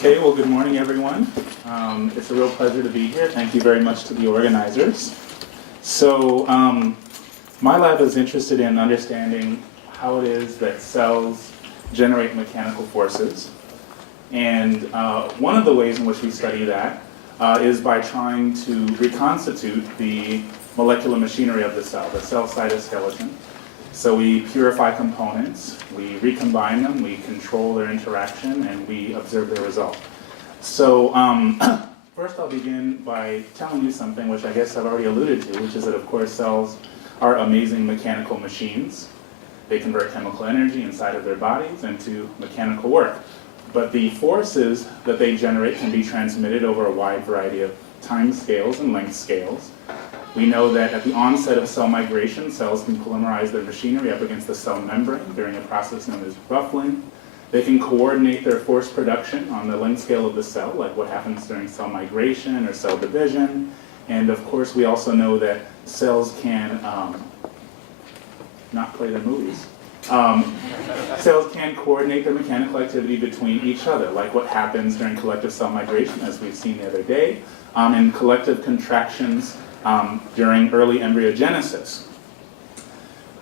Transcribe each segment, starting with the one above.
Okay, well, good morning, everyone. It's a real pleasure to be here. Thank you very much to the organizers. So, my lab is interested in understanding how it is that cells generate mechanical forces. And one of the ways in which we study that is by trying to reconstitute the molecular machinery of the cell cytoskeleton. So we purify components, we recombine them, we control their interaction, and we observe their result. So first I'll begin by telling you something which I guess I've already alluded to, which is that of course cells are amazing mechanical machines. They convert chemical energy inside of their bodies into mechanical work. But the forces that they generate can be transmitted over a wide variety of time scales and length scales. We know that at the onset of cell migration, cells can polymerize their machinery up against the cell membrane during a process known as ruffling. They can coordinate their force production on the length scale of the cell, like what happens during cell migration or cell division. And of course, we also know that cells can not play their movies. Cells can coordinate their mechanical activity between each other, like what happens during collective cell migration, as we've seen the other day, and collective contractions during early embryogenesis.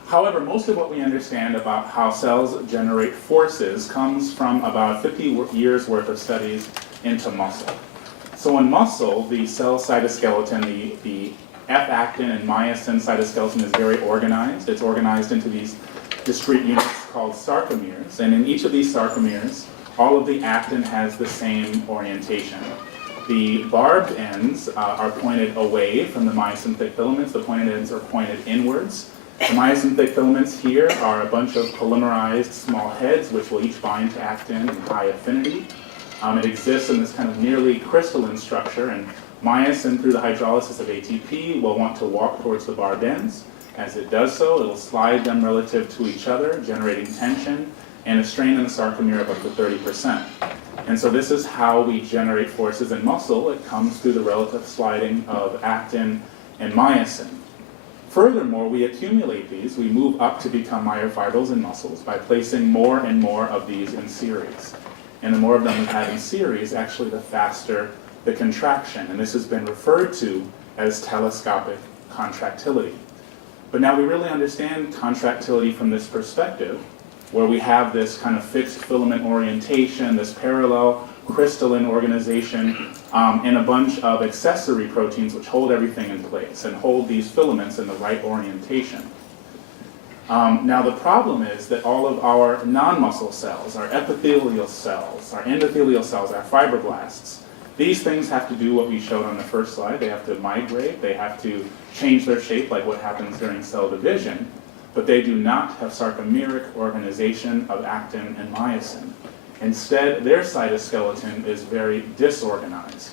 However, most of what we understand about how cells generate forces comes from about 50 years worth of studies into muscle. So in muscle, the cell cytoskeleton, the F-actin and myosin cytoskeleton is very organized. It's organized into these discrete units called sarcomeres, and in each of these sarcomeres, all of the actin has the same orientation. The barbed ends are pointed away from the myosin-thick filaments. The pointed ends are pointed inwards. The myosin-thick filaments here are a bunch of polymerized small heads, which will each bind to actin in high affinity. It exists in this kind of nearly crystalline structure, and myosin, through the hydrolysis of ATP, will want to walk towards the barbed ends. As it does so, it'll slide them relative to each other, generating tension and a strain in the sarcomere of up to 30%. And so this is how we generate forces in muscle. It comes through the relative sliding of actin and myosin. Furthermore, we accumulate these. We move up to become myofibrils in muscles by placing more and more of these in series. And the more of them we have in series, actually the faster the contraction. And this has been referred to as telescopic contractility. But now we really understand contractility from this perspective, where we have this kind of fixed filament orientation, this parallel crystalline organization, and a bunch of accessory proteins which hold everything in place and hold these filaments in the right orientation. Now the problem is that all of our non-muscle cells, our epithelial cells, our endothelial cells, our fibroblasts, these things have to do what we showed on the first slide. They have to migrate, they have to change their shape like what happens during cell division, but they do not have sarcomeric organization of actin and myosin. Instead, their cytoskeleton is very disorganized.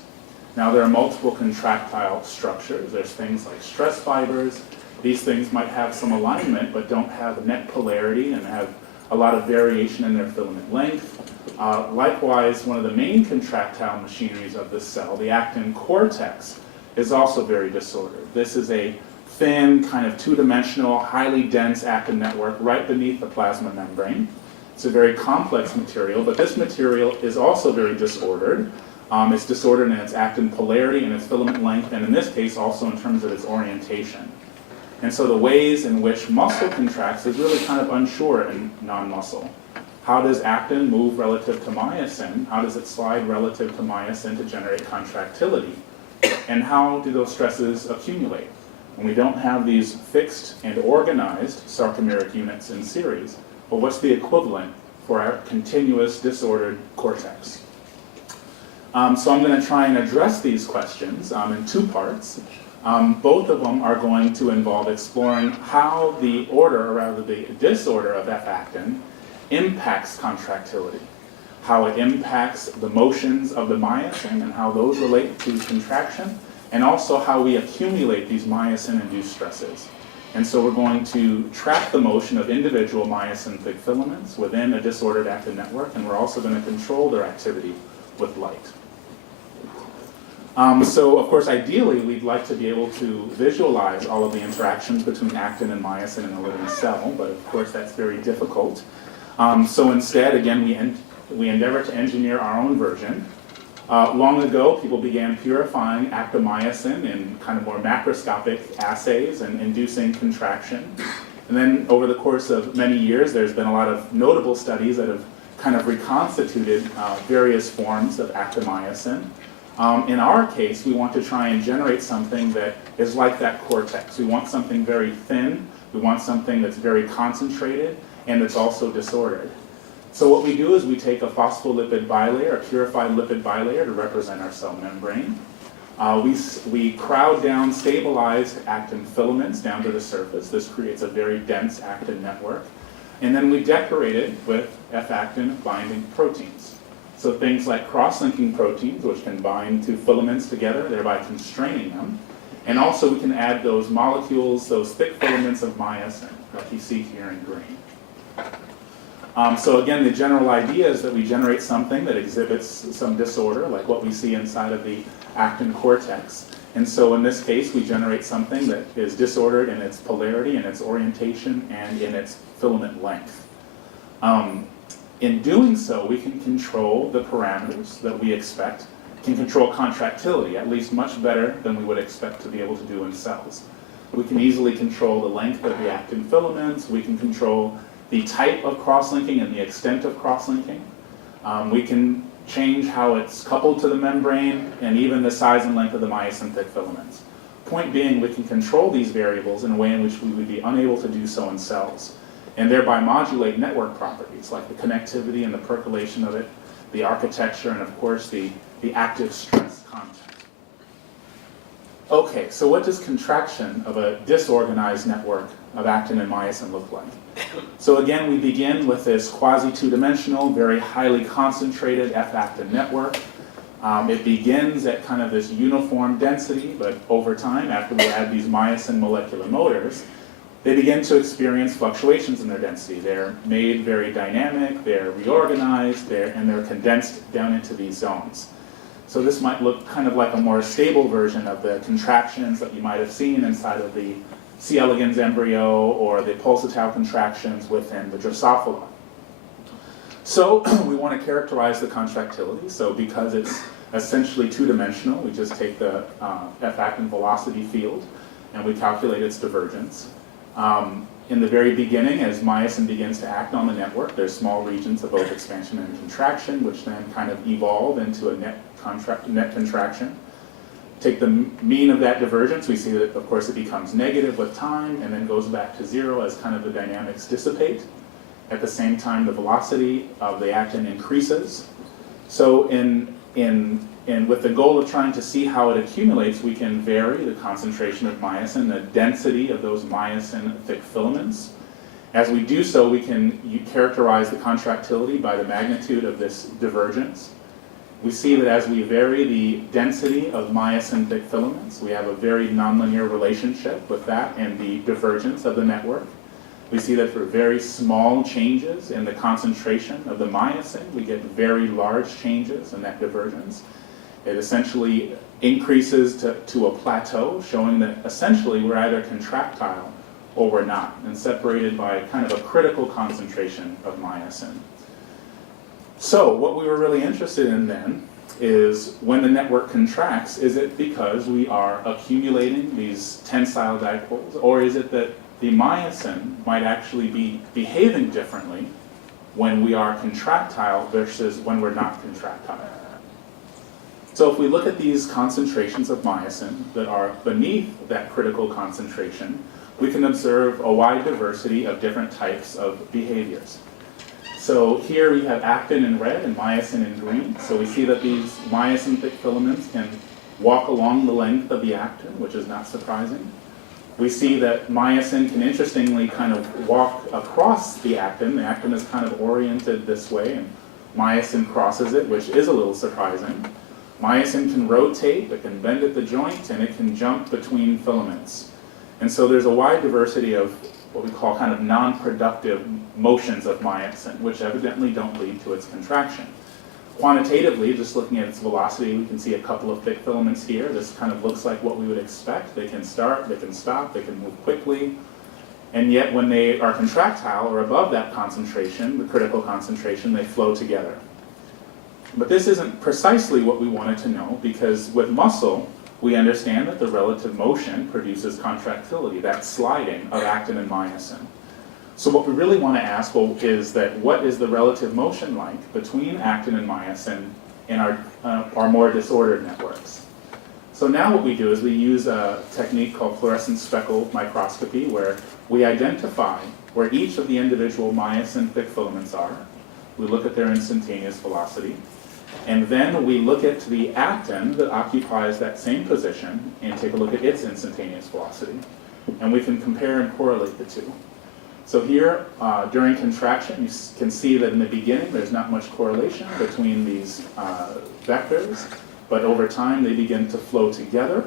Now there are multiple contractile structures. There's things like stress fibers. These things might have some alignment but don't have net polarity and have a lot of variation in their filament length. Likewise, one of the main contractile machineries of the cell, the actin cortex, is also very disordered. This is a thin, kind of two-dimensional, highly dense actin network right beneath the plasma membrane. It's a very complex material, but this material is also very disordered. It's disordered in its actin polarity and its filament length, and in this case also in terms of its orientation. And so the ways in which muscle contracts is really kind of unsure in non-muscle. How does actin move relative to myosin? How does it slide relative to myosin to generate contractility? And how do those stresses accumulate? When we don't have these fixed and organized sarcomeric units in series, but what's the equivalent for our continuous disordered cortex? So I'm going to try and address these questions in two parts. Both of them are going to involve exploring how the order, or rather the disorder of F-actin impacts contractility, how it impacts the motions of the myosin and how those relate to contraction, and also how we accumulate these myosin-induced stresses. And so we're going to track the motion of individual myosin-thick filaments within a disordered actin network, and we're also going to control their activity with light. So, of course, ideally, we'd like to be able to visualize all of the interactions between actin and myosin in a living cell, but of course that's very difficult. So instead, again, we we endeavor to engineer our own version. Long ago, people began purifying actomyosin in kind of more macroscopic assays and inducing contraction. And then over the course of many years, there's been a lot of notable studies that have kind of reconstituted various forms of actomyosin. In our case, we want to try and generate something that is like that cortex. We want something very thin, we want something that's very concentrated, and that's also disordered. So what we do is we take a phospholipid bilayer, a purified lipid bilayer to represent our cell membrane. We crowd down stabilized actin filaments down to the surface. This creates a very dense actin network. And then we decorate it with F-actin binding proteins. So things like cross-linking proteins, which can bind two filaments together, thereby constraining them. And also we can add those molecules, those thick filaments of myosin, like you see here in green. So again, the general idea is that we generate something that exhibits some disorder, like what we see inside of the actin cortex. And so in this case, we generate something that is disordered in its polarity, in its orientation, and in its filament length. In doing so, we can control the parameters that we expect, can control contractility, at least much better than we would expect to be able to do in cells. We can easily control the length of the actin filaments, we can control the type of cross-linking and the extent of cross-linking. We can change how it's coupled to the membrane and even the size and length of the myosin-thick filaments. Point being, we can control these variables in a way in which we would be unable to do so in cells, and thereby modulate network properties like the connectivity and the percolation of it, the architecture, and of course the active stress content. Okay, so what does contraction of a disorganized network of actin and myosin look like? So again, we begin with this quasi-two-dimensional, very highly concentrated F-actin network. It begins at kind of this uniform density, but over time, after we add these myosin molecular motors, they begin to experience fluctuations in their density. They're made very dynamic, they're reorganized, and they're condensed down into these zones. So this might look kind of like a more stable version of the contractions that you might have seen inside of the C. elegans embryo or the pulsatile contractions within the Drosophila. So we want to characterize the contractility. So because it's essentially two-dimensional, we just take the F-actin velocity field and we calculate its divergence. In the very beginning, as myosin begins to act on the network, there's small regions of both expansion and contraction, which then kind of evolve into a net contraction. Take the mean of that divergence, we see that, of course, it becomes negative with time and then goes back to zero as kind of the dynamics dissipate. At the same time, the velocity of the actin increases. So with the goal of trying to see how it accumulates, we can vary the concentration of myosin, the density of those myosin-thick filaments. As we do so, we can characterize the contractility by the magnitude of this divergence. We see that as we vary the density of myosin-thick filaments, we have a very nonlinear relationship with that and the divergence of the network. We see that for very small changes in the concentration of the myosin, we get very large changes in that divergence. It essentially increases to a plateau, showing that essentially we're either contractile or we're not, and separated by kind of a critical concentration of myosin. So what we were really interested in then is when the network contracts, is it because we are accumulating these tensile dipoles, or is it that the myosin might actually be behaving differently when we are contractile versus when we're not contractile? So if we look at these concentrations of myosin that are beneath that critical concentration, we can observe a wide diversity of different types of behaviors. So here we have actin in red and myosin in green. So we see that these myosin-thick filaments can walk along the length of the actin, which is not surprising. We see that myosin can interestingly kind of walk across the actin. The actin is kind of oriented this way, and myosin crosses it, which is a little surprising. Myosin can rotate, it can bend at the joint, and it can jump between filaments. And so there's a wide diversity of what we call kind of non-productive motions of myosin, which evidently don't lead to its contraction. Quantitatively, just looking at its velocity, we can see a couple of thick filaments here. This kind of looks like what we would expect. They can start, they can stop, they can move quickly. And yet when they are contractile or above that concentration, the critical concentration, they flow together. But this isn't precisely what we wanted to know, because with muscle, we understand that the relative motion produces contractility, that sliding of actin and myosin. So what we really want to ask is that what is the relative motion like between actin and myosin in our more disordered networks? So now what we do is we use a technique called fluorescent speckle microscopy, where we identify where each of the individual myosin thick filaments are. We look at their instantaneous velocity, and then we look at the actin that occupies that same position and take a look at its instantaneous velocity. And we can compare and correlate the two. So here, during contraction, you can see that in the beginning there's not much correlation between these vectors, but over time they begin to flow together.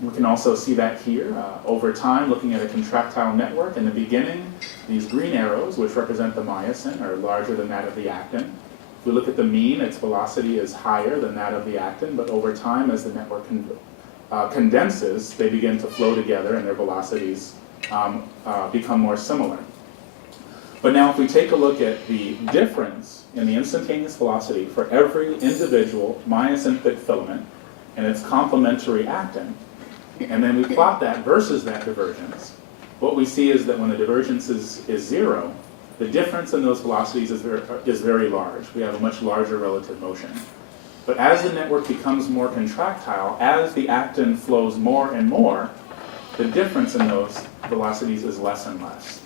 We can also see that here. Over time, looking at a contractile network, in the beginning, these green arrows, which represent the myosin, are larger than that of the actin. If we look at the mean, its velocity is higher than that of the actin, but over time, as the network condenses, they begin to flow together and their velocities become more similar. But now if we take a look at the difference in the instantaneous velocity for every individual myosin thick filament and its complementary actin, and then we plot that versus that divergence, what we see is that when the divergence is zero, the difference in those velocities is very large. We have a much larger relative motion. But as the network becomes more contractile, as the actin flows more and more, the difference in those velocities is less and less.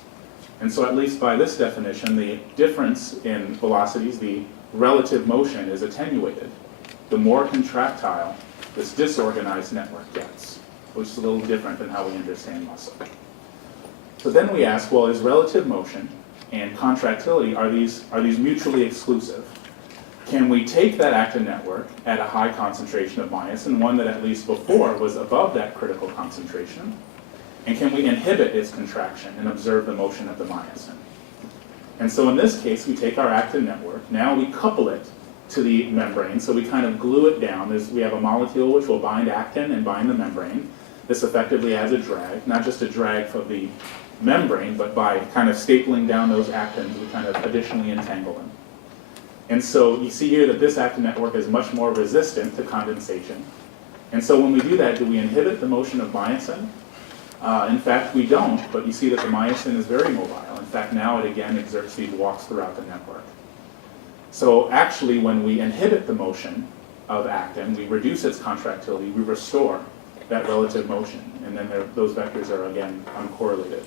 And so at least by this definition, the difference in velocities, the relative motion, is attenuated. The more contractile this disorganized network gets, which is a little different than how we understand muscle. So then we ask, well, is relative motion and contractility, are these mutually exclusive? Can we take that actin network at a high concentration of myosin, one that at least before was above that critical concentration, and can we inhibit its contraction and observe the motion of the myosin? And so in this case, we take our actin network, now we couple it to the membrane, so we kind of glue it down. We have a molecule which will bind actin and bind the membrane. This effectively adds a drag, not just a drag for the membrane, but by kind of stapling down those actins, we kind of additionally entangle them. And so you see here that this actin network is much more resistant to condensation. And so when we do that, do we inhibit the motion of myosin? In fact, we don't, but you see that the myosin is very mobile. In fact, now it again exerts these walks throughout the network. So actually, when we inhibit the motion of actin, we reduce its contractility, we restore that relative motion, and then those vectors are again uncorrelated.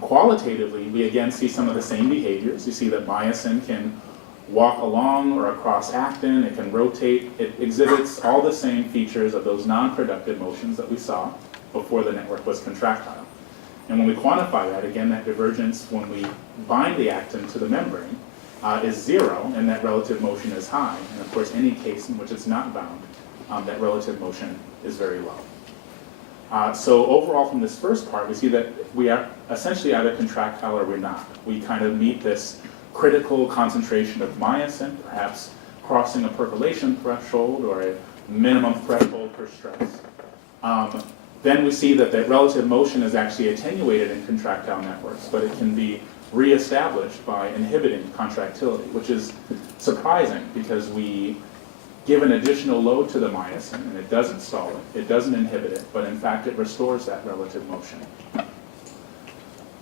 Qualitatively, we again see some of the same behaviors. You see that myosin can walk along or across actin, it can rotate, it exhibits all the same features of those non-productive motions that we saw before the network was contractile. And when we quantify that, again, that divergence when we bind the actin to the membrane is zero, and that relative motion is high. And of course, any case in which it's not bound, that relative motion is very low. So overall, from this first part, we see that we are essentially either contractile or we're not. We kind of meet this critical concentration of myosin, perhaps crossing a percolation threshold or a minimum threshold for stress. Then we see that the relative motion is actually attenuated in contractile networks, but it can be reestablished by inhibiting contractility, which is surprising because we give an additional load to the myosin and it doesn't stall it, it doesn't inhibit it, but in fact it restores that relative motion.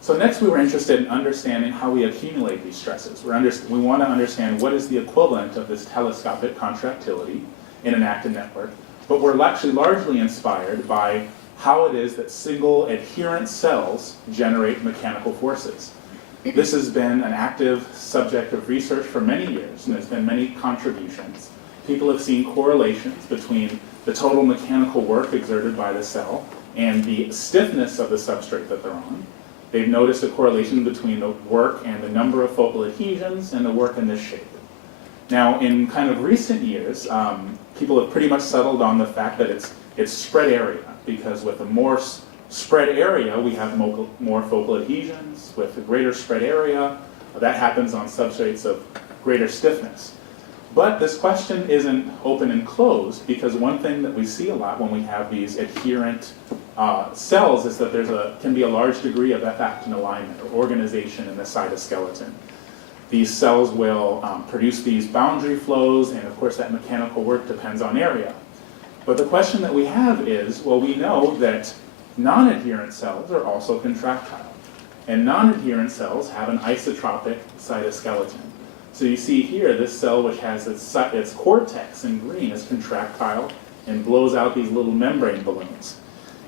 So next we were interested in understanding how we accumulate these stresses. We want to understand what is the equivalent of this telescopic contractility in an actin network, but we're actually largely inspired by how it is that single adherent cells generate mechanical forces. This has been an active subject of research for many years, and there's been many contributions. People have seen correlations between the total mechanical work exerted by the cell and the stiffness of the substrate that they're on. They've noticed a correlation between the work and the number of focal adhesions and the work in this shape. Now, in kind of recent years, people have pretty much settled on the fact that it's spread area, because with a more spread area, we have more focal adhesions. With a greater spread area, that happens on substrates of greater stiffness. But this question isn't open and closed, because one thing that we see a lot when we have these adherent cells is that can be a large degree of F-actin alignment or organization in the cytoskeleton. these cells will produce these boundary flows, and of course that mechanical work depends on area. But the question that we have is, well, we know that non-adherent cells are also contractile. And non-adherent cells have an isotropic cytoskeleton. So you see here, this cell which has its cortex in green is contractile and blows out these little membrane balloons.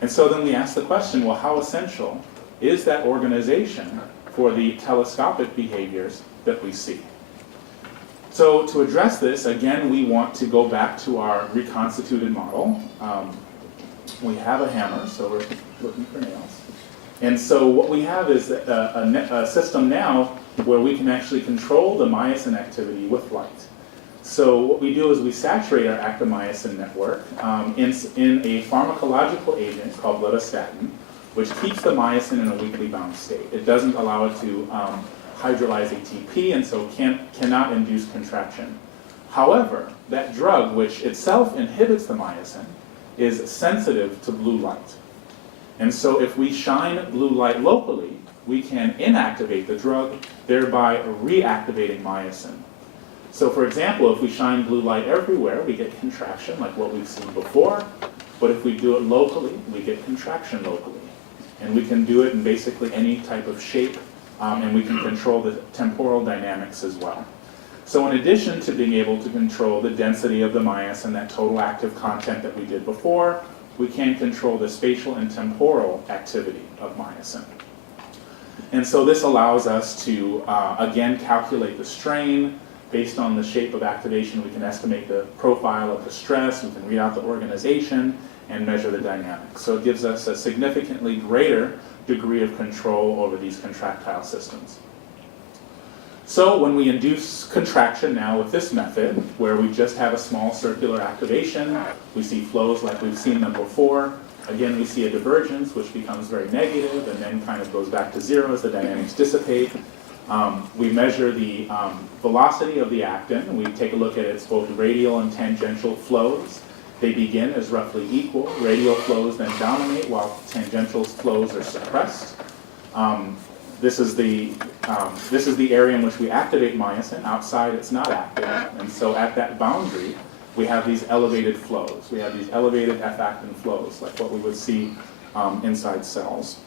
And so then we ask the question, well, how essential is that organization for the telescopic behaviors that we see? So to address this, again, we want to go back to our reconstituted model. We have a hammer, so we're looking for nails. And so what we have is a system now where we can actually control the myosin activity with light. So what we do is we saturate our actomyosin network in a pharmacological agent called levastatin, which keeps the myosin in a weakly bound state. It doesn't allow it to hydrolyze ATP, and so cannot induce contraction. However, that drug, which itself inhibits the myosin, is sensitive to blue light. And so if we shine blue light locally, we can inactivate the drug, thereby reactivating myosin. So for example, if we shine blue light everywhere, we get contraction like what we've seen before. But if we do it locally, we get contraction locally. And we can do it in basically any type of shape, and we can control the temporal dynamics as well. So in addition to being able to control the density of the myosin, that total active content that we did before, we can control the spatial and temporal activity of myosin. And so this allows us to, again, calculate the strain. Based on the shape of activation, we can estimate the profile of the stress, we can read out the organization, and measure the dynamics. So it gives us a significantly greater degree of control over these contractile systems. So when we induce contraction now with this method, where we just have a small circular activation, we see flows like we've seen them before. Again, we see a divergence, which becomes very negative, and then kind of goes back to zero as the dynamics dissipate. We measure the velocity of the actin, and we take a look at its both radial and tangential flows. They begin as roughly equal. Radial flows then dominate, while tangential flows are suppressed. This is the area in which we activate myosin. Outside, it's not active. And so at that boundary, we have these elevated flows. We have these elevated F-actin flows, like what we would see inside cells.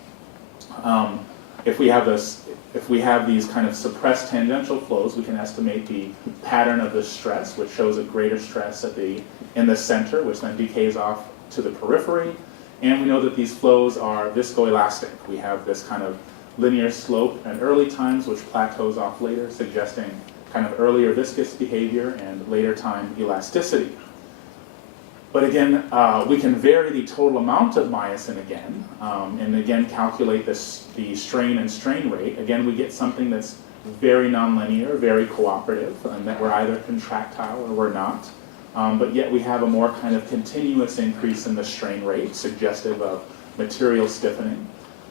If we have these kind of suppressed tangential flows, we can estimate the pattern of the stress, which shows a greater stress in the center, which then decays off to the periphery. And we know that these flows are viscoelastic. We have this kind of linear slope at early times, which plateaus off later, suggesting kind of earlier viscous behavior and later time elasticity. But again, we can vary the total amount of myosin again, and again calculate the strain and strain rate. Again, we get something that's very nonlinear, very cooperative, and that we're either contractile or we're not. But yet we have a more kind of continuous increase in the strain rate, suggestive of material stiffening.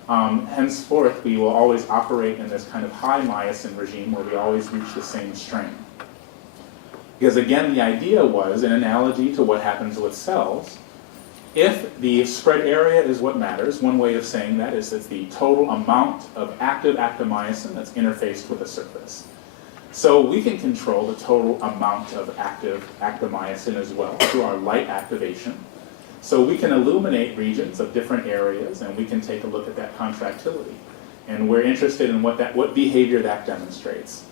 Henceforth, we will always operate in this kind of high myosin regime where we always reach the same strain. Because again, the idea was, in analogy to what happens with cells, if the spread area is what matters, one way of saying that is it's the total amount of active actomyosin that's interfaced with the surface. So we can control the total amount of active actomyosin as well through our light activation. So we can illuminate regions of different areas, and we can take a look at that contractility. And we're interested in what behavior that demonstrates.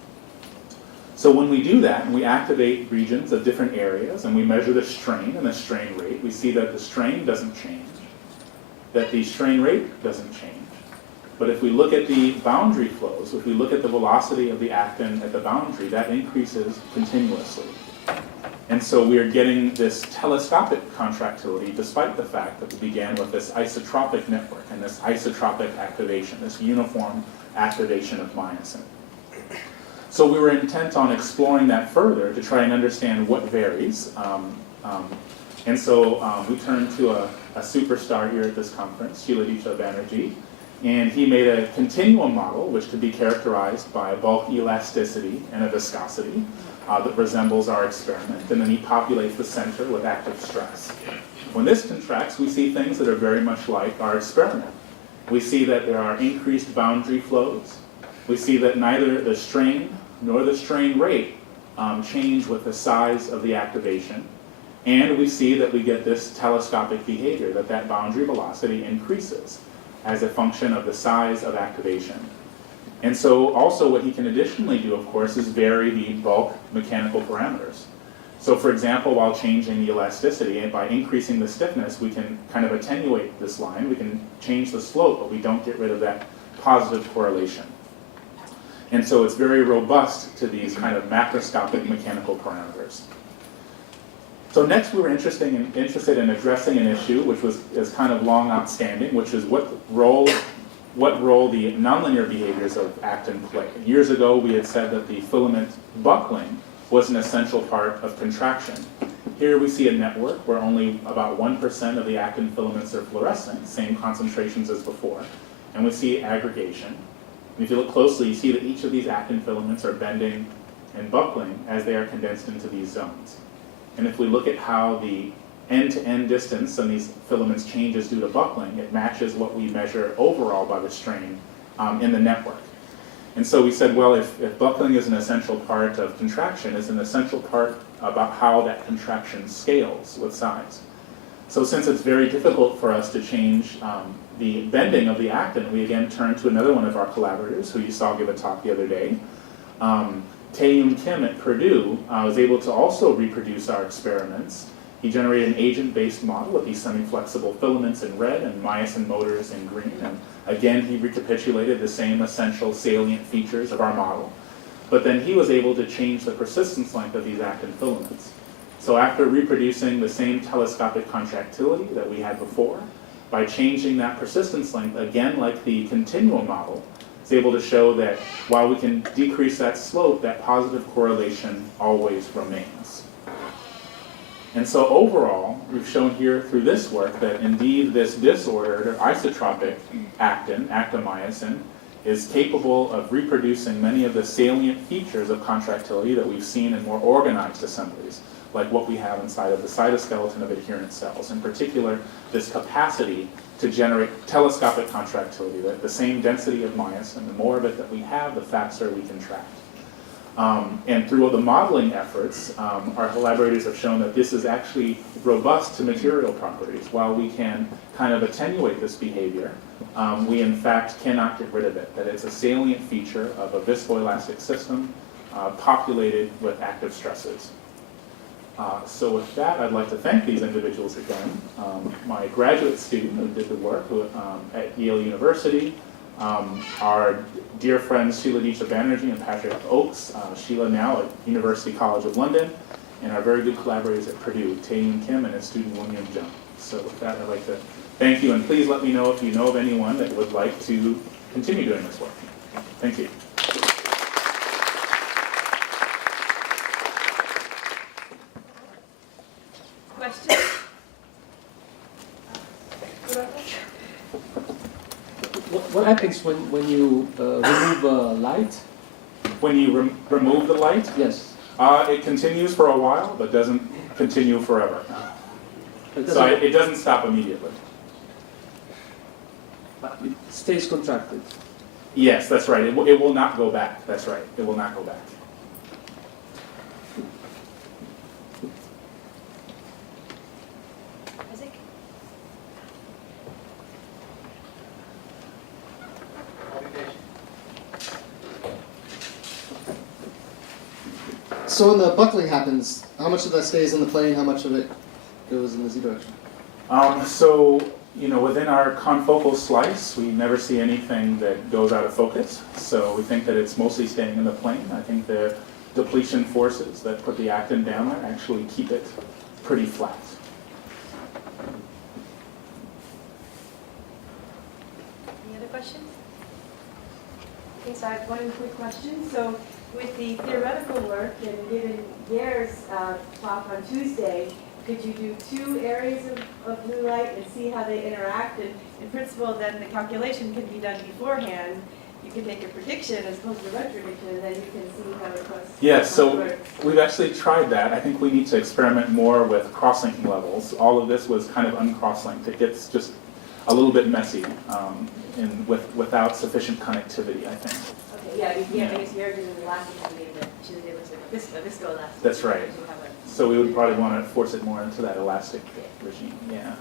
So when we do that, and we activate regions of different areas, and we measure the strain and the strain rate, we see that the strain doesn't change, that the strain rate doesn't change. But if we look at the boundary flows, if we look at the velocity of the actin at the boundary, that increases continuously. And so we are getting this telescopic contractility despite the fact that we began with this isotropic network and this isotropic activation, this uniform activation of myosin. So we were intent on exploring that further to try and understand what varies. And so we turned to a superstar here at this conference, Shiladisha Banerjee, and he made a continuum model which could be characterized by bulk elasticity and a viscosity that resembles our experiment, and then he populates the center with active stress. When this contracts, we see things that are very much like our experiment. We see that there are increased boundary flows. We see that neither the strain nor the strain rate change with the size of the activation. And we see that we get this telescopic behavior, that boundary velocity increases as a function of the size of activation. And so also what he can additionally do, of course, is vary the bulk mechanical parameters. So for example, while changing the elasticity, and by increasing the stiffness, we can kind of attenuate this line. We can change the slope, but we don't get rid of that positive correlation. And so it's very robust to these kind of macroscopic mechanical parameters. So next we were interested in addressing an issue which is kind of long outstanding, which is what role the nonlinear behaviors of actin play. Years ago we had said that the filament buckling was an essential part of contraction. Here we see a network where only about 1% of the actin filaments are fluorescent, same concentrations as before, and we see aggregation. And if you look closely, you see that each of these actin filaments are bending and buckling as they are condensed into these zones. And if we look at how the end-to-end distance on these filaments changes due to buckling, it matches what we measure overall by the strain in the network. And so we said, well, if buckling is an essential part of contraction, it's an essential part about how that contraction scales with size. So since it's very difficult for us to change the bending of the actin, we again turned to another one of our collaborators who you saw give a talk the other day. Tae-Yoon Kim at Purdue was able to also reproduce our experiments. He generated an agent-based model with these semi-flexible filaments in red and myosin motors in green. And again, he recapitulated the same essential salient features of our model. But then he was able to change the persistence length of these actin filaments. So after reproducing the same telescopic contractility that we had before, by changing that persistence length, again like the continuum model, is able to show that while we can decrease that slope, that positive correlation always remains. And so overall, we've shown here through this work that indeed this disordered or isotropic actin, actomyosin, is capable of reproducing many of the salient features of contractility that we've seen in more organized assemblies, like what we have inside of the cytoskeleton of adherent cells. In particular, this capacity to generate telescopic contractility, that the same density of myosin, the more of it that we have, the faster we contract. And through the modeling efforts, our collaborators have shown that this is actually robust to material properties. While we can kind of attenuate this behavior, we in fact cannot get rid of it, that it's a salient feature of a viscoelastic system populated with active stresses. So with that, I'd like to thank these individuals again. My graduate student who did the work at Yale University, our dear friends Sheila Deecha Banerjee and Patrick Oakes, Sheila now at University College of London, and our very good collaborators at Purdue, Tae-Yoon Kim and his student William Jung. So with that, I'd like to thank you, and please let me know if you know of anyone that would like to continue doing this work. Thank you. Questions? What happens when you remove light? When you remove the light, Yes. it continues for a while, but doesn't continue forever. So it doesn't stop immediately. But it stays contracted. Yes, that's right. It will not go back. That's right. It will not go back. Isaac? So when the buckling happens, how much of that stays in the plane, how much of it goes in the z direction? So, within our confocal slice, we never see anything that goes out of focus. So we think that it's mostly staying in the plane. I think the depletion forces that put the actin down there actually keep it pretty flat. Any other questions? Okay, so I have one quick question. So with the theoretical work and given Yair's talk on Tuesday, could you do 2 areas of blue light and see how they interact? And in principle, then the calculation can be done beforehand. You can make a prediction as opposed to a prediction, and then you can see how it goes. Yes, so we've actually tried that. I think we need to experiment more with cross-linking levels. All of this was kind of uncross-linked. It gets just a little bit messy without sufficient connectivity, I think. Okay, yeah, I guess Mary did an elastic being that she was able to viscoelastic. That's right. You have a- So we would probably want to force it more into that elastic regime, yeah.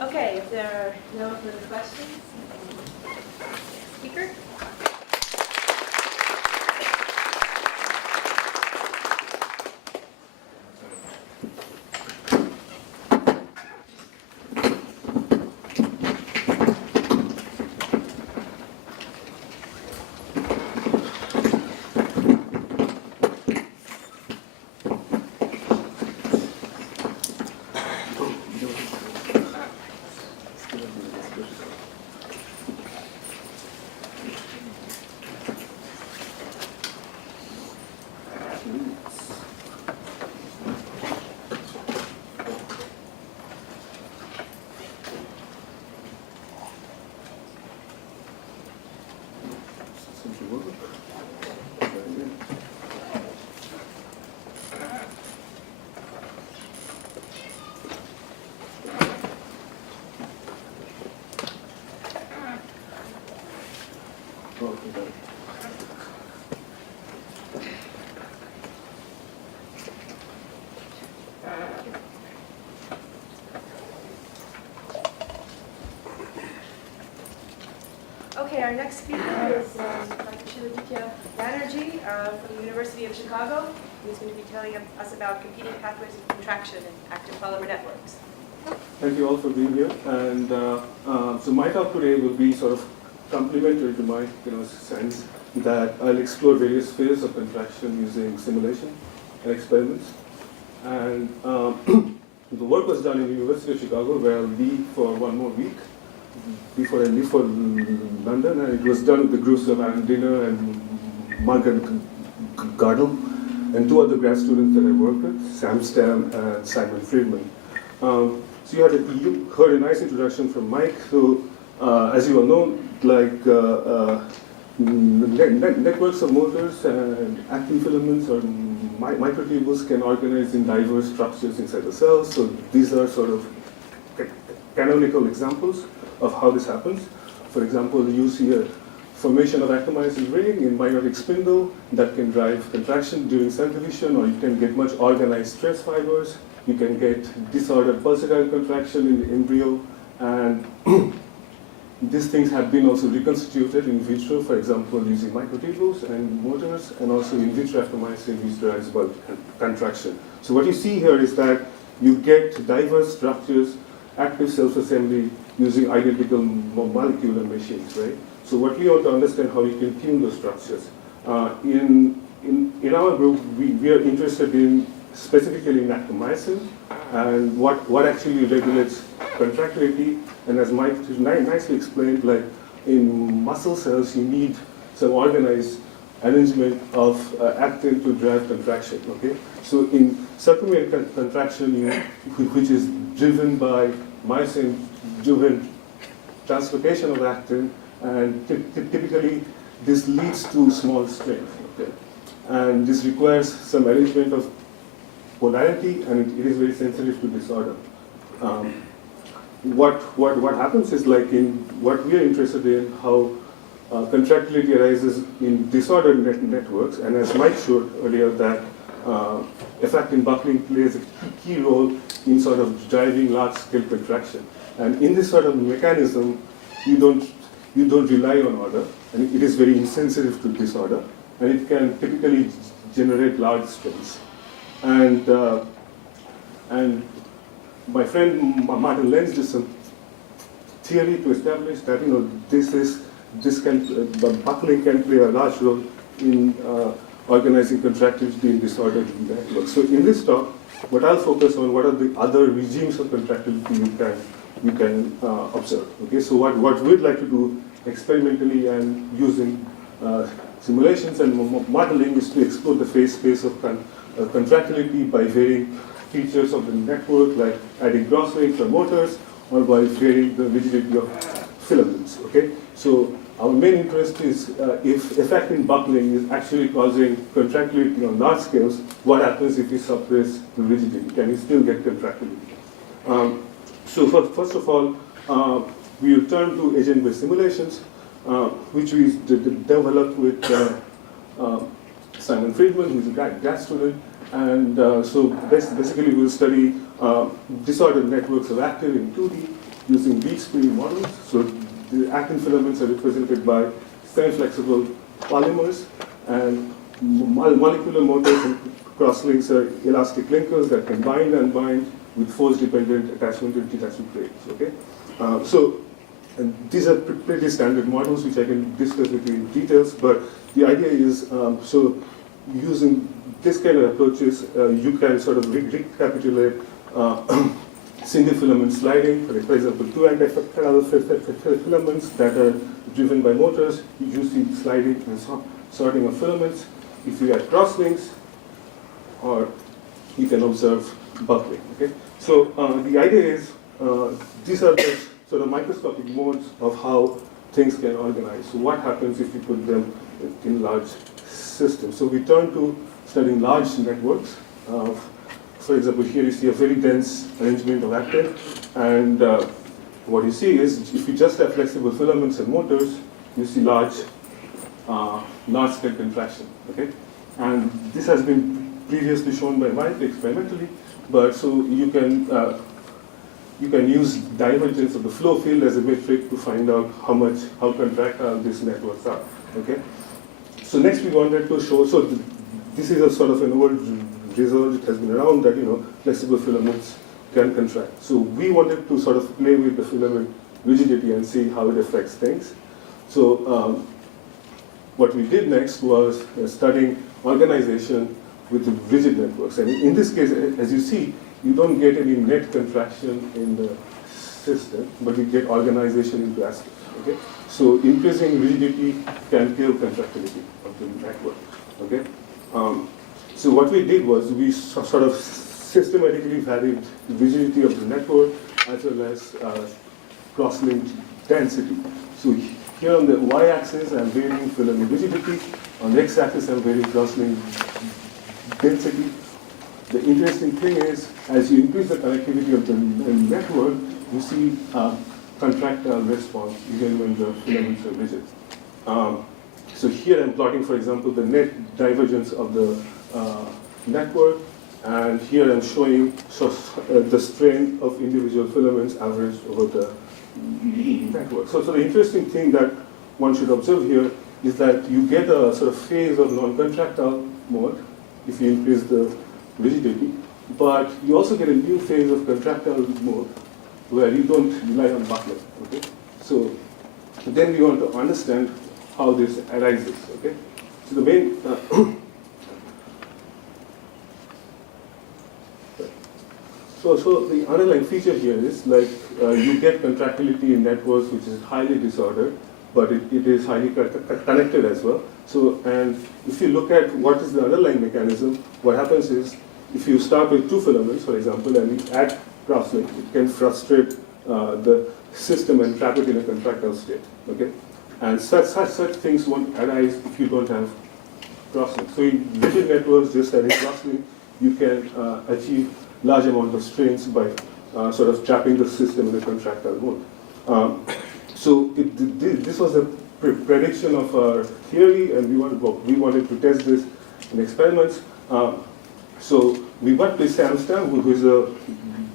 Okay, if there are no further questions, speaker? Okay, our next speaker is Dr. Shiladitya Banerjee from the University of Chicago. He's going to be telling us about competing pathways of contraction in active polymer networks. Thank you all for being here. And so my talk today will be sort of complementary to my sense that I'll explore various phases of contraction using simulation and experiments. And the work was done in the University of Chicago, where I'll be for one more week before I leave for London. And it was done with the groups of Aaron Dinner and Margaret Gardel and two other grad students that I worked with, Sam Stam and Simon Friedman. So you heard a nice introduction from Mike. So as you all know, like networks of motors and actin filaments or microtubules can organize in diverse structures inside the cells. So these are sort of canonical examples of how this happens. For example, you see a formation of actomyosin ring in mitotic spindle that can drive contraction during cell division, or you can get much organized stress fibers. You can get disordered pulsatile contraction in the embryo, and these things have been also reconstituted in vitro, for example, using microtubules and motors, and also in vitro actomyosin which drives bulk contraction. So what you see here is that you get diverse structures, active self-assembly using identical molecular machines, right? So what we want to understand how you can tune those structures. In our group, we are interested in specifically in actomyosin and what actually regulates contractility. And as Mike nicely explained, like in muscle cells, you need some organized arrangement of actin to drive contraction. Okay, so in circumvented contraction, which is driven by myosin-driven translocation of actin, and typically this leads to small strain. Okay, and this requires some arrangement of polarity, and it is very sensitive to disorder. What happens is, like in what we are interested in, how contractility arises in disordered networks, and as Mike showed earlier, that F-actin buckling plays a key role in sort of driving large-scale contraction. And in this sort of mechanism, you don't rely on order, and it is very insensitive to disorder, and it can typically generate large strains. And my friend Martin Lenz did some theory to establish that buckling can play a large role in organizing contractility in disordered networks. So in this talk, what I'll focus on, what are the other regimes of contractility you can observe. Okay, so what we'd like to do experimentally and using simulations and modeling is to explore the phase space of contractility by varying features of the network, like adding gross weight for motors, or by varying the rigidity of filaments. Okay, so our main interest is if F-actin buckling is actually causing contractility on large scales, what happens if we suppress the rigidity? Can we still get contractility? So first of all, we will turn to agent-based simulations. which we developed with Simon Friedman, who's a grad student. And so basically we'll study disordered networks of actin in 2D using weak spring models. So the actin filaments are represented by semi-flexible polymers, and molecular motors and crosslinks are elastic linkers that can bind and unbind with force-dependent attachment and detachment rates. Okay, and these are pretty standard models which I can discuss with you in details. But the idea is so using this kind of approaches, you can sort of recapitulate single filament sliding. For example, two antipyral filaments that are driven by motors. You see sliding and sorting of filaments. If you add crosslinks, or you can observe buckling. Okay, so the idea is these are the sort of microscopic modes of how things can organize. So what happens if you put them in large systems? So we turn to studying large networks. For example, here you see a very dense arrangement of actin, and what you see is if you just have flexible filaments and motors, you see large-scale contraction. Okay, and this has been previously shown by White experimentally, but so you can use divergence of the flow field as a metric to find out how contractile these networks are. Okay, so next we wanted to show. So this is a sort of an old result. It has been around that flexible filaments can contract. So we wanted to sort of play with the filament rigidity and see how it affects things. So what we did next was studying organization with the rigid networks. And in this case, as you see, you don't get any net contraction in the system, but you get organization into aspects. Okay? So increasing rigidity can kill contractility of the network. Okay? So what we did was we sort of systematically varied the rigidity of the network as well as crosslink density. So here on the y-axis, I'm varying filament rigidity. On the x-axis, I'm varying crosslink density. The interesting thing is, as you increase the connectivity of the network, you see contractile response even when the filaments are rigid. So here I'm plotting, for example, the net divergence of the network, and here I'm showing the strain of individual filaments averaged over the network. So the interesting thing that one should observe here is that you get a sort of phase of non-contractile mode if you increase the rigidity, but you also get a new phase of contractile mode where you don't rely on buckling. Okay? So then we want to understand how this arises. Okay? So the main so the underlying feature here is like you get contractility in networks which is highly disordered, but it is highly connected as well. So, and if you look at what is the underlying mechanism, what happens is if you start with two filaments, for example, and you add crosslink, it can frustrate the system and trap it in a contractile state. Okay, and such things won't arise if you don't have crosslink. So in rigid networks, just adding crosslink, you can achieve large amount of strains by sort of trapping the system in a contractile mode. This was a prediction of our theory, and we wanted to test this in experiments. So we worked with Sam Stam, who is a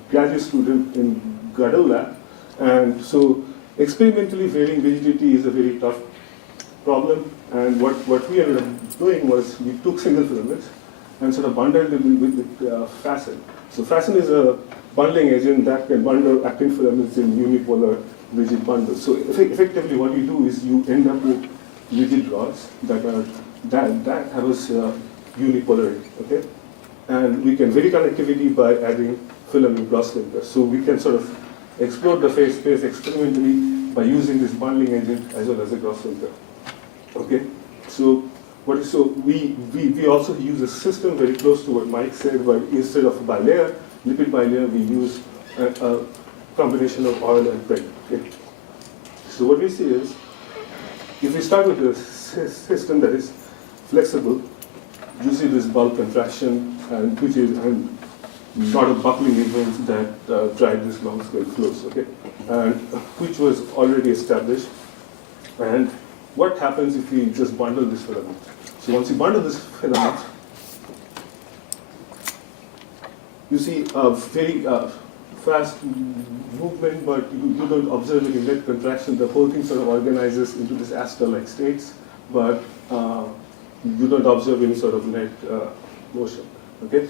graduate student in Gadol lab, and so experimentally varying rigidity is a very tough problem. And what we ended up doing was we took single filaments and sort of bundled them with facin. So facin is a bundling agent that can bundle actin filaments in unipolar rigid bundles. So effectively what you do is you end up with rigid rods that have a unipolarity, okay? And we can vary connectivity by adding filament crosslinkers. So we can sort of explore the phase space experimentally by using this bundling agent as well as a crosslinker. Okay? So we also use a system very close to what Mike said, where instead of bilayer, lipid bilayer, we use a combination of oil and bread. Okay? So what we see is, if we start with a system that is flexible, you see this bulk contraction, and which is lot of buckling events that drive this long scale flows, okay, and which was already established. And what happens if we just bundle this filament? So once you bundle this filament, you see a very fast movement, but you don't observe any net contraction. The whole thing sort of organizes into this aster-like states, but you don't observe any sort of net motion. Okay,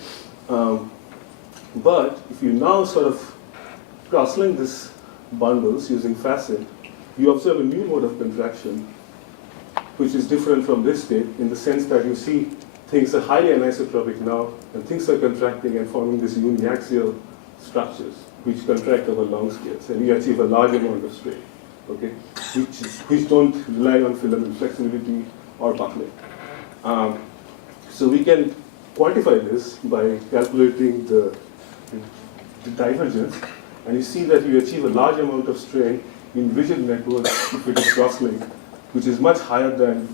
but if you now sort of cross-link these bundles using facet, you observe a new mode of contraction, which is different from this state in the sense that you see things are highly anisotropic now, and things are contracting and forming these uniaxial structures, which contract over long scales, and you achieve a large amount of strain, okay, which don't rely on filament flexibility or buckling. So we can quantify this by calculating the divergence, and you see that you achieve a large amount of strain in rigid networks if it is cross-linked, which is much higher than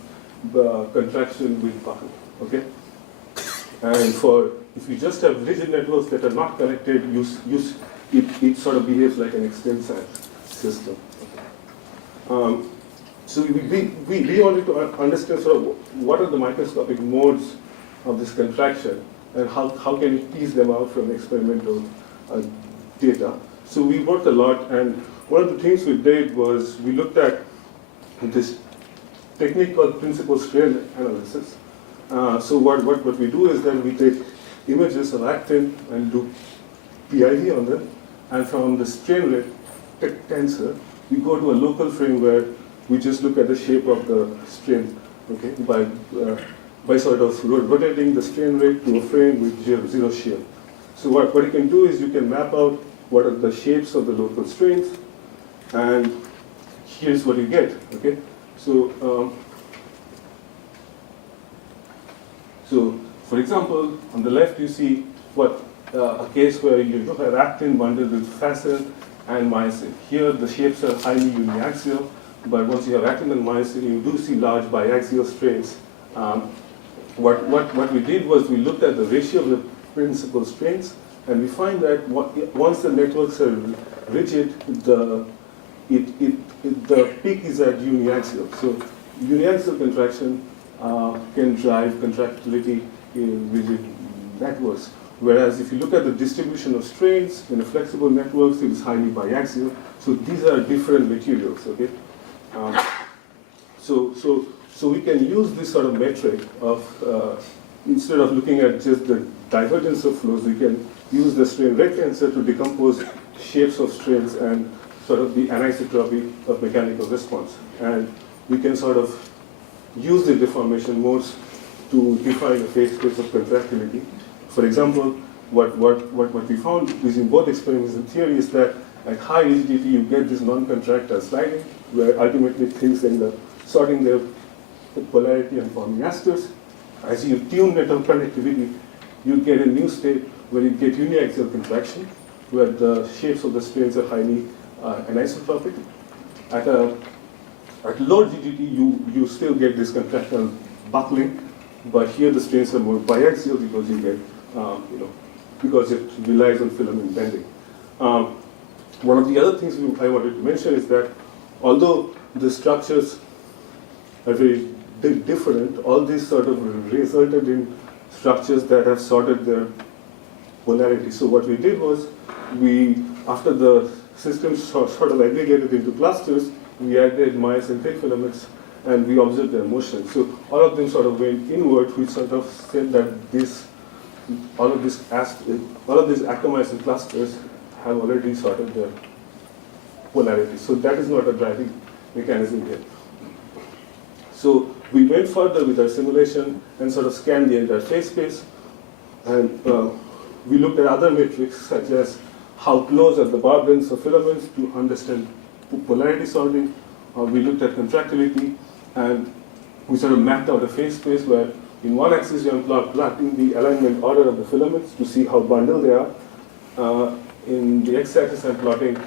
the contraction with buckling. Okay, and if you just have rigid networks that are not connected, it sort of behaves like an extensile system. So we wanted to understand sort of what are the microscopic modes of this contraction and how can you tease them out from experimental data. So we worked a lot, and one of the things we did was we looked at this technique called principal strain analysis. So what we do is that we take images of actin and do PIV on them, and from the strain rate tensor, we go to a local frame where we just look at the shape of the strain, okay, by sort of rotating the strain rate to a frame with zero shear. So what you can do is you can map out what are the shapes of the local strains, and here's what you get, okay? So, for example, on the left you see a case where you have actin bundled with facet and myosin. Here the shapes are highly uniaxial, but once you have actin and myosin, you do see large biaxial strains. What we did was we looked at the ratio of the principal strains, and we find that once the networks are rigid, the peak is at uniaxial. So uniaxial contraction can drive contractility in rigid networks. Whereas if you look at the distribution of strains in a flexible networks, it is highly biaxial. So these are different materials, okay? So we can use this sort of metric of, instead of looking at just the divergence of flows, we can use the strain rate tensor to decompose shapes of strains and sort of the anisotropy of mechanical response. And we can sort of use the deformation modes to define a phase space of contractility. For example, what we found is in both experiments and theory is that at high rigidity you get this non-contractile sliding, where ultimately things end up sorting their polarity and forming asters. As you tune network conductivity, you get a new state where you get uniaxial contraction, where the shapes of the strains are highly anisotropic. At low rigidity, you still get this contractile buckling, but here the strains are more biaxial because you get, because it relies on filament bending. One of the other things I wanted to mention is that although the structures are very different, all these sort of resulted in structures that have sorted their polarity. So what we did was, after the systems sort of aggregated into clusters, we added myosin-II filaments and we observed their motion. So all of them sort of went inward, which sort of said that all of these actomyosin clusters have already sorted their polarity. So that is not a driving mechanism here. So we went further with our simulation and sort of scanned the entire phase space, and we looked at other metrics such as how close are the barbed ends of filaments to understand polarity sorting. We looked at contractility, and we sort of mapped out a phase space where in one axis you are plotting the alignment order of the filaments to see how bundled they are. In the x-axis I'm plotting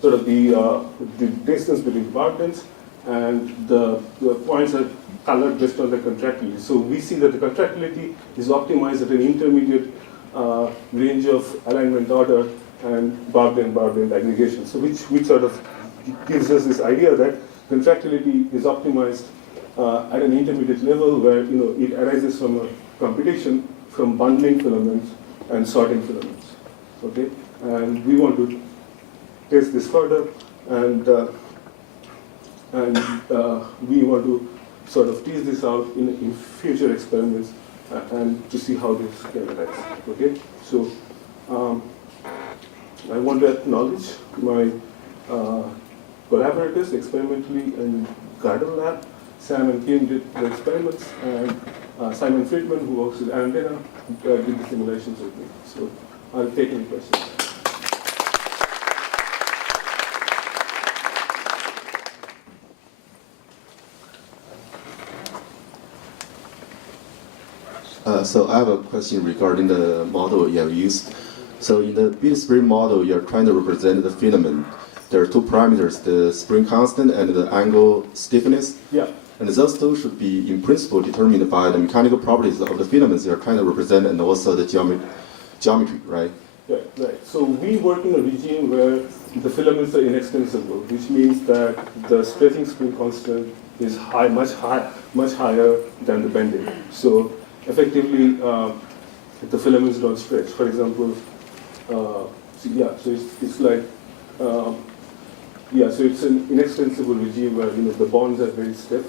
sort of the distance between barbed ends, and the points are colored based on the contractility. So we see that the contractility is optimized at an intermediate range of alignment order and barbed end aggregation. So which sort of gives us this idea that contractility is optimized at an intermediate level where it arises from a computation from bundling filaments and sorting filaments. Okay, and we want to test this further, and we want to sort of tease this out in future experiments and to see how this can arise. Okay, so I want to acknowledge my collaborators experimentally in Garden Lab. Sam and Kim did the experiments, and Simon Friedman, who works with Arendena, did the simulations with me. So I'll take any questions. So I have a question regarding the model you have used. So in the bead spring model, you're trying to represent the filament. There are two parameters, the spring constant and the angle stiffness. Yeah. And those two should be, in principle, determined by the mechanical properties of the filaments you're trying to represent and also the geometry, right? Yeah, right. So we work in a regime where the filaments are inextensible, which means that the stretching spring constant is much higher than the bending. So effectively, the filaments don't stretch. For example, so it's like, so it's an inextensible regime where the bonds are very stiff.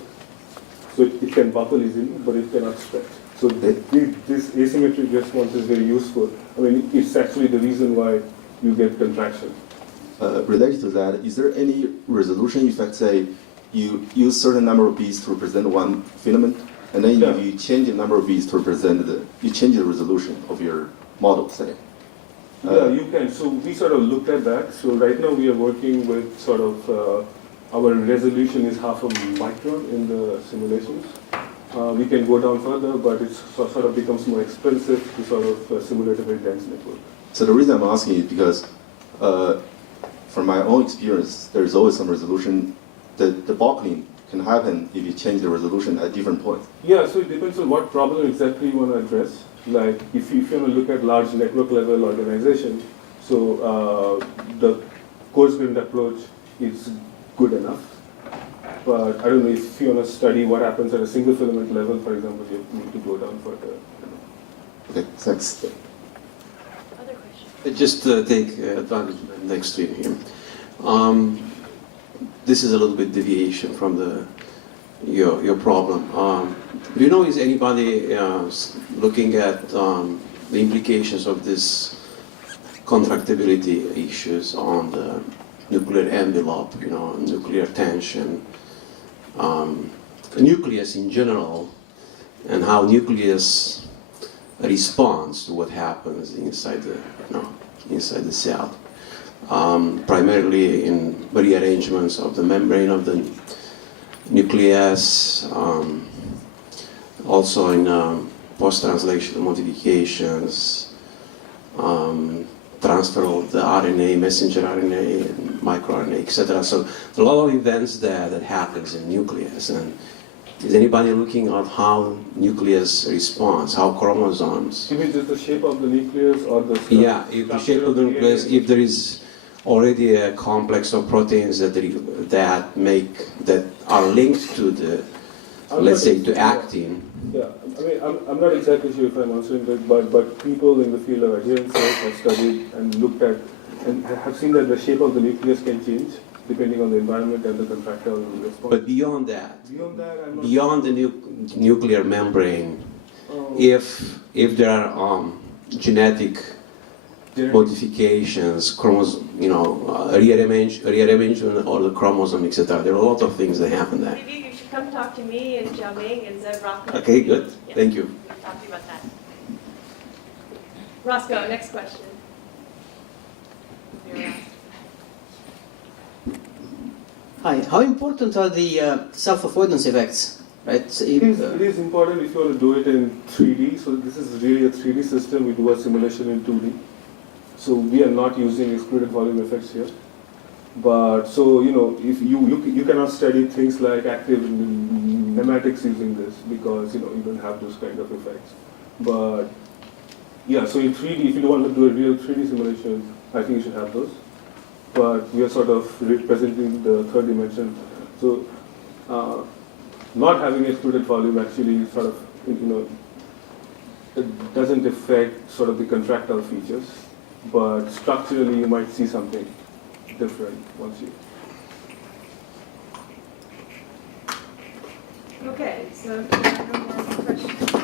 So it can buckle easily, but it cannot stretch. So this asymmetric response is very useful. I mean, it's actually the reason why you get contraction. Related to that, is there any resolution effect, say, you use certain number of beads to represent one filament, and then you change the number of beads to represent you change the resolution of your model, say? Yeah, you can. So we sort of looked at that. So right now we are working with sort of, our resolution is 0.5 micron in the simulations. We can go down further, but it sort of becomes more expensive to sort of simulate a very dense network. So the reason I'm asking is because from my own experience, there's always some resolution. The buckling can happen if you change the resolution at different points. Yeah, so it depends on what problem exactly you want to address. Like if you want to look at large network level organization, so the coarse-grained approach is good enough. But I don't know, if you want to study what happens at a single filament level, for example, you need to go down further. Okay, thanks. Other questions? Just take advantage of the next stream here. This is a little bit deviation from your problem. Do you know, is anybody looking at the implications of this contractility issues on the nuclear envelope, nuclear tension, nucleus in general, and how nucleus responds to what happens inside the cell, primarily in rearrangements of the membrane of the nucleus, also in post-translational modifications, transfer of the RNA, messenger RNA, and microRNA, etc. So there's a lot of events there that happens in nucleus. And is anybody looking at how nucleus responds, how chromosomes? You mean just the shape of the nucleus or the structure? Yeah, if the shape of the nucleus, if there is already a complex of proteins that are linked to the, let's say, to actin. Yeah, I mean, I'm not exactly sure if I'm answering that, but people in the field of adherence have studied and looked at and have seen that the shape of the nucleus can change depending on the environment and the contractile response. But beyond that, I'm not beyond the nuclear membrane, if there are genetic modifications, rearrangement of the chromosome, etc. There are a lot of things that happen there. Maybe you should come talk to me and Jiaming and Zeb Rocco. Okay, good. Yeah. Thank you. We'll talk to you about that. Roscoe, next question. You're asked. Hi, how important are the self-avoidance effects, right? So It is important if you want to do it in 3D. So this is really a 3D system. We do a simulation in 2D. So we are not using excluded volume effects here. But so if you cannot study things like active nematics using this because you don't have those kind of effects. But yeah, so in 3D, if you want to do a real 3D simulation, I think you should have those. but we are sort of representing the third dimension. So not having excluded volume actually sort of, it doesn't affect sort of the contractile features, but structurally you might see something different once you. Okay, so if there are no more questions,